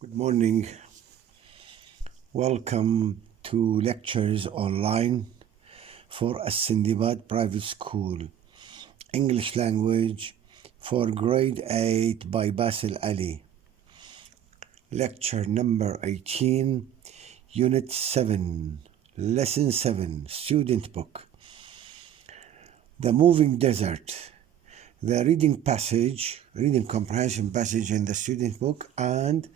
Good morning. Welcome to lectures online for As-Sindibad Private School, English language for grade 8 by Basil Ali. Lecture number 18, Unit 7, Lesson 7, Student Book. The Moving Desert. The reading comprehension passage in the student book, and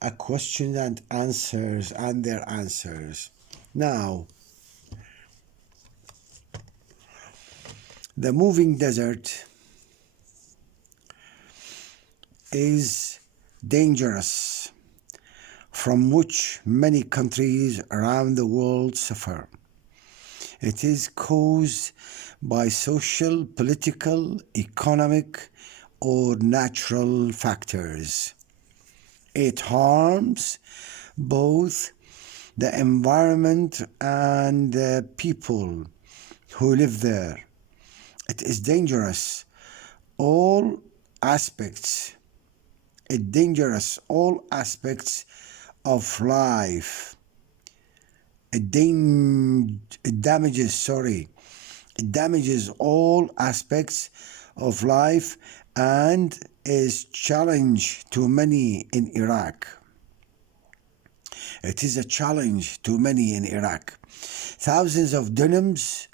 a question and answers and their answers. Now, the moving desert is dangerous, from which many countries around the world suffer. It is caused by social, political, economic, or natural factors. It harms both the environment and the people who live there. It is dangerous all aspects. It damages all aspects of life. It damages all aspects of life and is challenge to many in Iraq. It is a challenge to many in Iraq. Thousands of dunams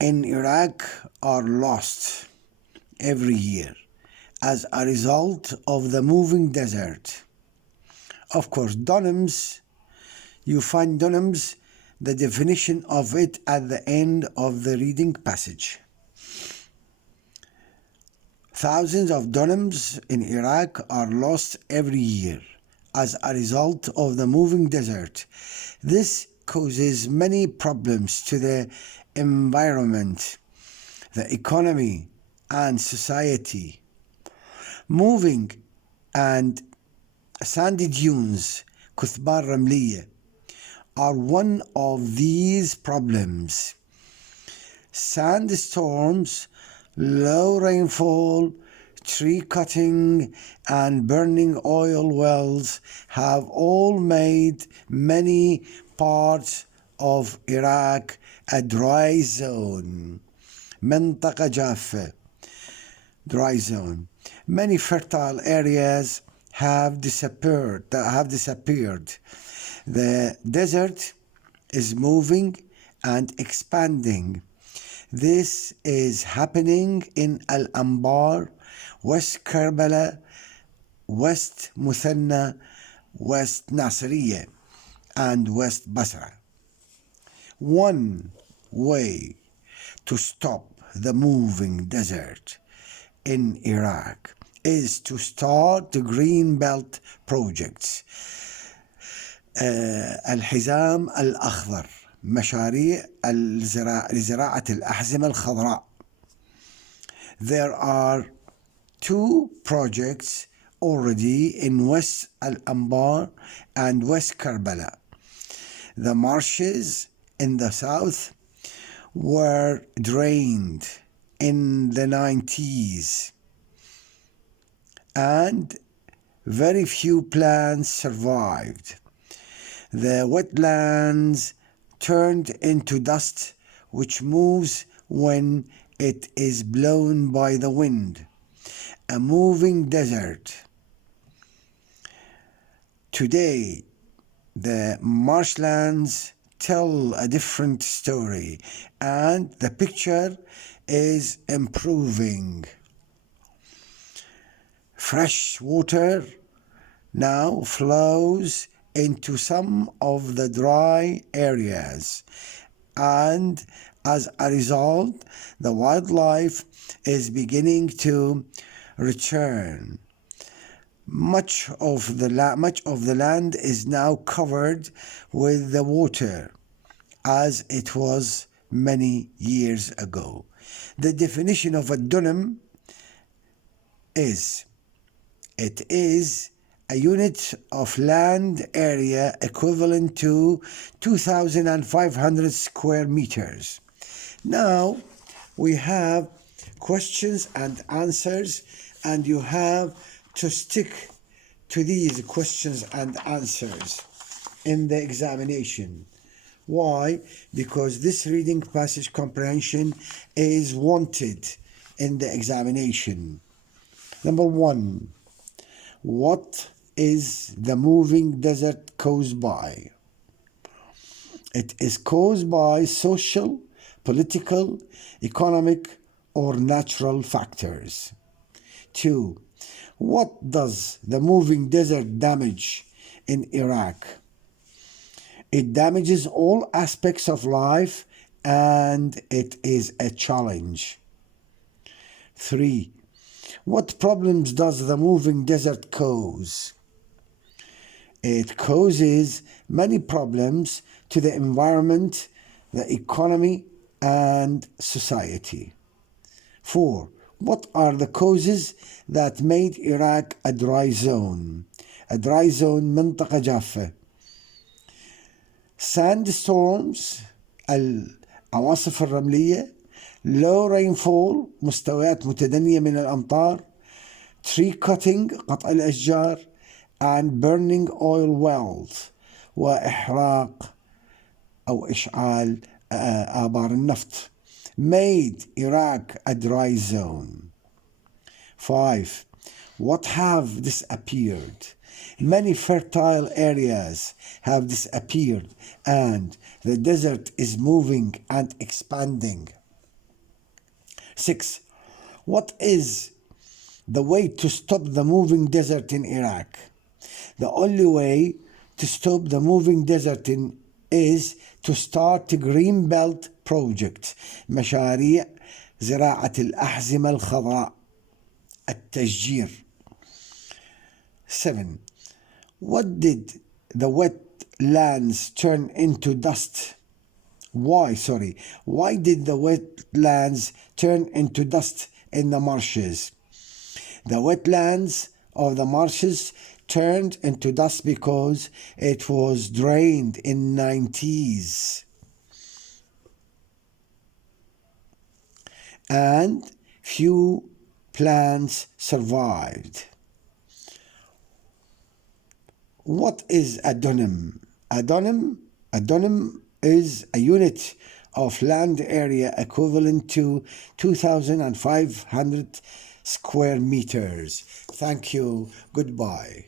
in Iraq are lost every year as a result of the moving desert. Of course, dunams, you find dunams, the definition of it at the end of the reading passage. Thousands of dunams in Iraq are lost every year as a result of the moving desert. This causes many problems to the environment, the economy, and society. Moving and sandy dunes, كثبان رملية, are one of these problems. Sandstorms, low rainfall, tree cutting, and burning oil wells have all made many parts of Iraq a dry zone. منطقة جافة, dry zone. Many fertile areas have disappeared. The desert is moving and expanding. This is happening in Al-Anbar, West Karbala, West Muthanna, West Nasiriyah, and West Basra. One way to stop the moving desert in Iraq is to start the Green Belt projects. الحزام الأخضر, مشاريع لزراعة الأحزمة الخضراء. There are 2 projects already in West Al-Anbar and West Karbala. The marshes in the south were drained in the 90s, and very few plants survived. The wetlands turned into dust, which moves when it is blown by the wind. A moving desert. Today, the marshlands tell a different story, and the picture is improving. Fresh water now flows into some of the dry areas, and as a result, the wildlife is beginning to return. Much of the land is now covered with the water, as it was many years ago. The definition of a dunam is, it is a unit of land area equivalent to 2,500 square meters. Now we have questions and answers, and you have to stick to these questions and answers in the examination. Why? Because this reading passage comprehension is wanted in the examination. Number 1. What is the moving desert caused by? It is caused by social, political, economic, or natural factors. 2. What does the moving desert damage in Iraq? It damages all aspects of life and it is a challenge. 3. What problems does the moving desert cause? It causes many problems to the environment, the economy, and society. 4. What are the causes that made Iraq a dry zone? A dry zone منطقة جافة. Sandstorms العواصف الرملية, low rainfall مستويات متدنية من الأمطار, tree cutting قطع الأشجار, and burning oil wells وإحراق أو إشعال آبار النفط made Iraq a dry zone. 5. What have disappeared? Many fertile areas have disappeared and the desert is moving and expanding. 6. What is the way to stop the moving desert in Iraq? The only way to stop the moving desert is to start a green belt project, مشاريع زراعة الأحزمة الخضراء, التشجير. 7. What did the wetlands turn into dust? Why did the wetlands turn into dust in the marshes? The wetlands of the marshes turned into dust because it was drained in 90s. And few plants survived. What is a dönüm? A dönüm is a unit of land area equivalent to 2,500 square meters. Thank you. Goodbye.